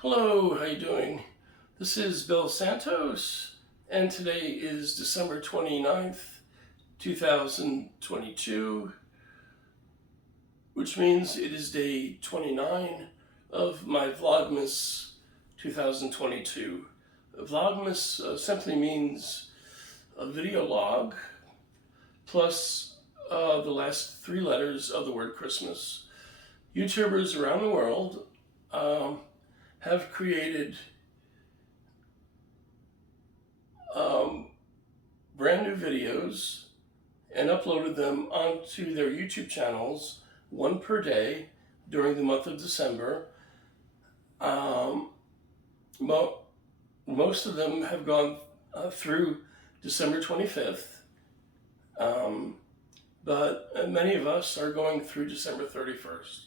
Hello, how you doing? This is Bill Santos, and today is December 29th, 2022, which means it is day 29 of my Vlogmas 2022. Vlogmas simply means a video log plus the last three letters of the word Christmas. YouTubers around the world have created brand new videos and uploaded them onto their YouTube channels, one per day during the month of December. Most of them have gone through December 25th, but many of us are going through December 31st.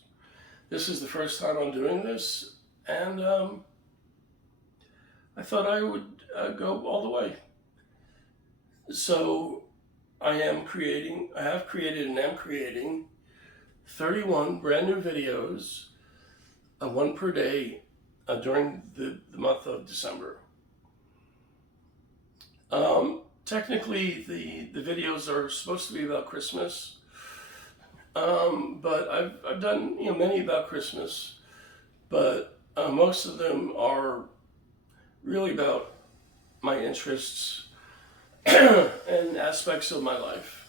This is the first time I'm doing this, and I thought I would go all the way. So I have created and am creating 31 brand new videos, one per day during the month of December. Technically, the videos are supposed to be about Christmas, but I've done many about Christmas, but most of them are really about my interests and aspects of my life.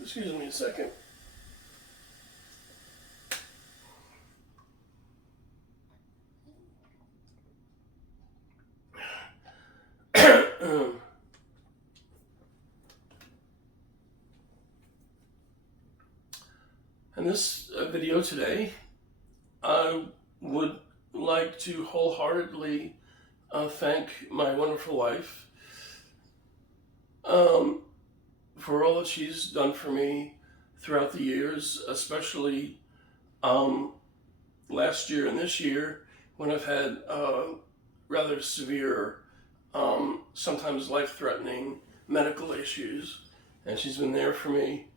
Excuse me a second. In this video today, I would like to wholeheartedly thank my wonderful wife for all that she's done for me throughout the years, especially last year and this year when I've had rather severe, sometimes life-threatening medical issues, and she's been there for me,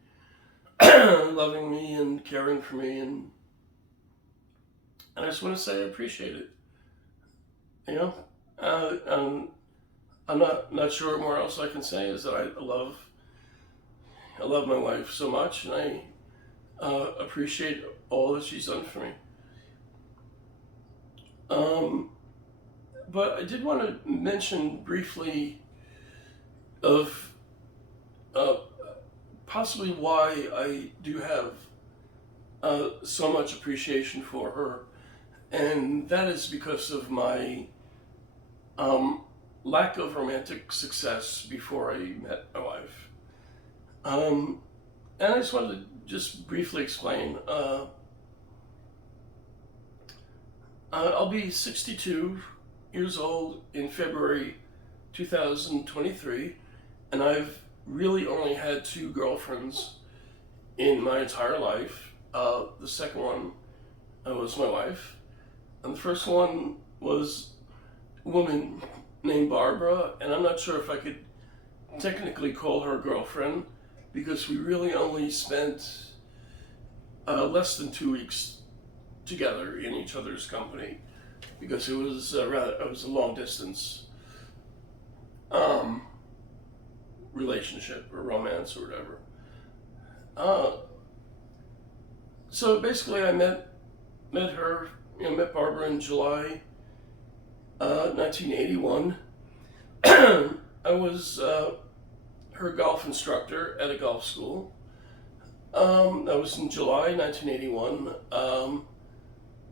loving me and caring for me, and I just want to say I appreciate it. I'm not sure what more else I can say is that I love my wife so much, and I appreciate all that she's done for me. But I did want to mention briefly of possibly why I do have so much appreciation for her, and that is because of my lack of romantic success before I met my wife. And I just wanted to just briefly explain. I'll be 62 years old in February 2023, and I've really only had two girlfriends in my entire life. The second one was my wife, and the first one was a woman named Barbara, and I'm not sure if I could technically call her a girlfriend because we really only spent less than 2 weeks together in each other's company because it was a long distance relationship or romance or whatever. So basically, I met Barbara in July 1981. I was her golf instructor at a golf school. That was in July 1981.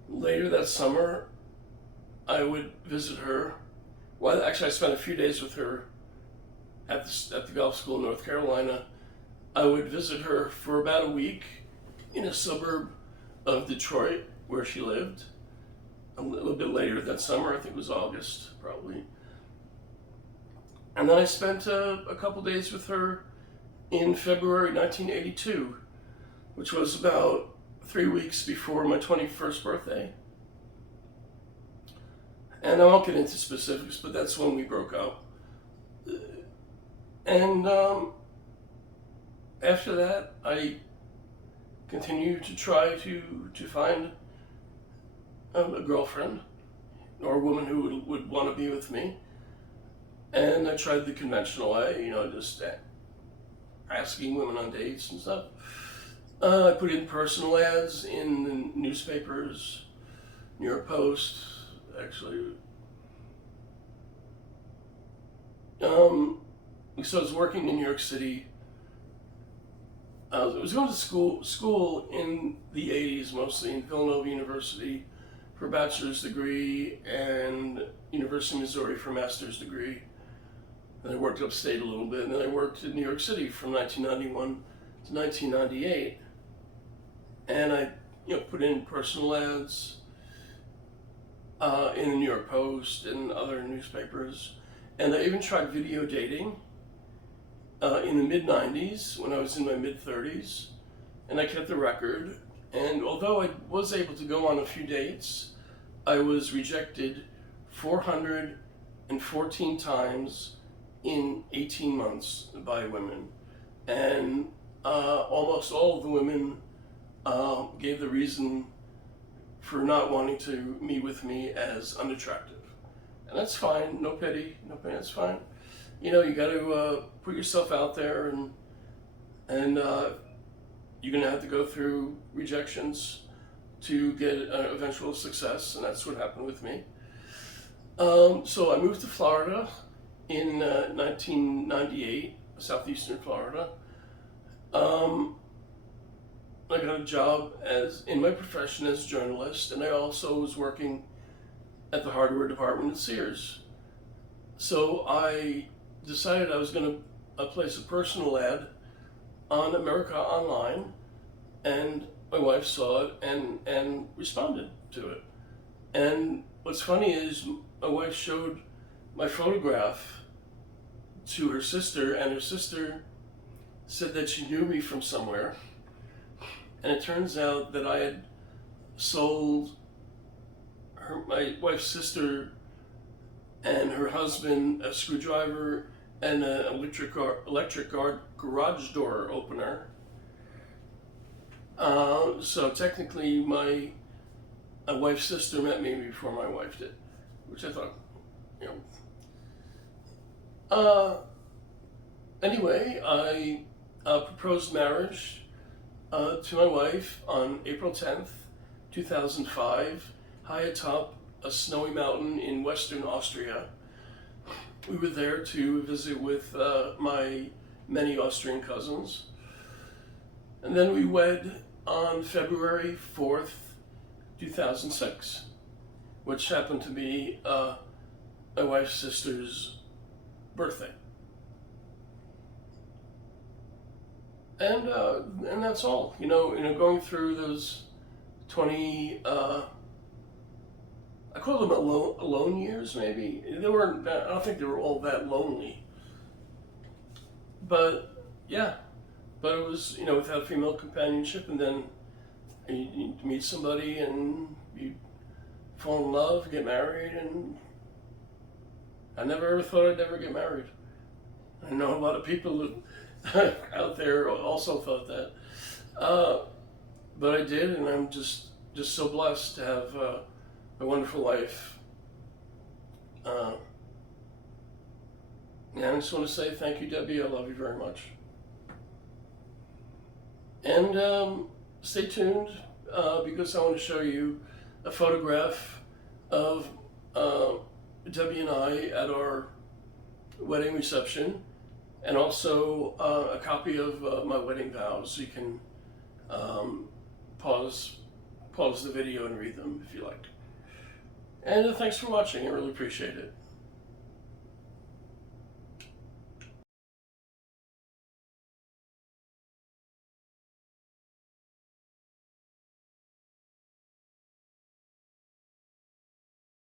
Later that summer, I would visit her. Well, actually, I spent a few days with her at the golf school in North Carolina. I would visit her for about a week in a suburb of Detroit where she lived. A little bit later that summer, I think it was August, probably. And then I spent a couple days with her in February 1982, which was about 3 weeks before my 21st birthday. And I won't get into specifics, but that's when we broke up. And after that, I continued to try to find a girlfriend. or a woman who would want to be with me. And I tried the conventional way, just asking women on dates and stuff. I put in personal ads in the newspapers, New York Post, actually. So I was working in New York City. I was going to school in the 80s, mostly in Villanova University for a bachelor's degree and University of Missouri for a master's degree. And I worked upstate a little bit, and then I worked in New York City from 1991 to 1998. And I, put in personal ads in the New York Post and other newspapers. And I even tried video dating in the mid-90s when I was in my mid-30s. And I kept the record. And although I was able to go on a few dates, I was rejected 414 times in 18 months by women. And almost all of the women gave the reason for not wanting to meet with me as unattractive. And that's fine, no pity, that's fine. You got to put yourself out there, and you're going to have to go through rejections to get eventual success, and that's what happened with me. So I moved to Florida in 1998, southeastern Florida. I got a job in my profession as a journalist, and I also was working at the hardware department at Sears. So I decided I was going to place a personal ad on America Online, and my wife saw it and responded to it. And what's funny is my wife showed my photograph to her sister, and her sister said that she knew me from somewhere. And it turns out that I had sold my wife's sister and her husband a screwdriver and an electric garage door opener. So technically my wife's sister met me before my wife did, which I thought, Anyway, I proposed marriage to my wife on April 10th, 2005, high atop a snowy mountain in western Austria. We were there to visit with my many Austrian cousins. And then we wed on February 4th, 2006, which happened to be my wife's sister's birthday. And that's all. Going through those 20, I call them alone years, maybe. They weren't. I don't think they were all that lonely. But yeah, but it was without female companionship, and then you meet somebody and you fall in love, get married, and I never ever thought I'd ever get married. I know a lot of people who out there also thought that, but I did, and I'm just so blessed to have a wonderful life. And I just want to say thank you, Debbie. I love you very much. And stay tuned because I want to show you a photograph of Debbie and I at our wedding reception, and also a copy of my wedding vows, so you can pause the video and read them if you like. And thanks for watching. I really appreciate it.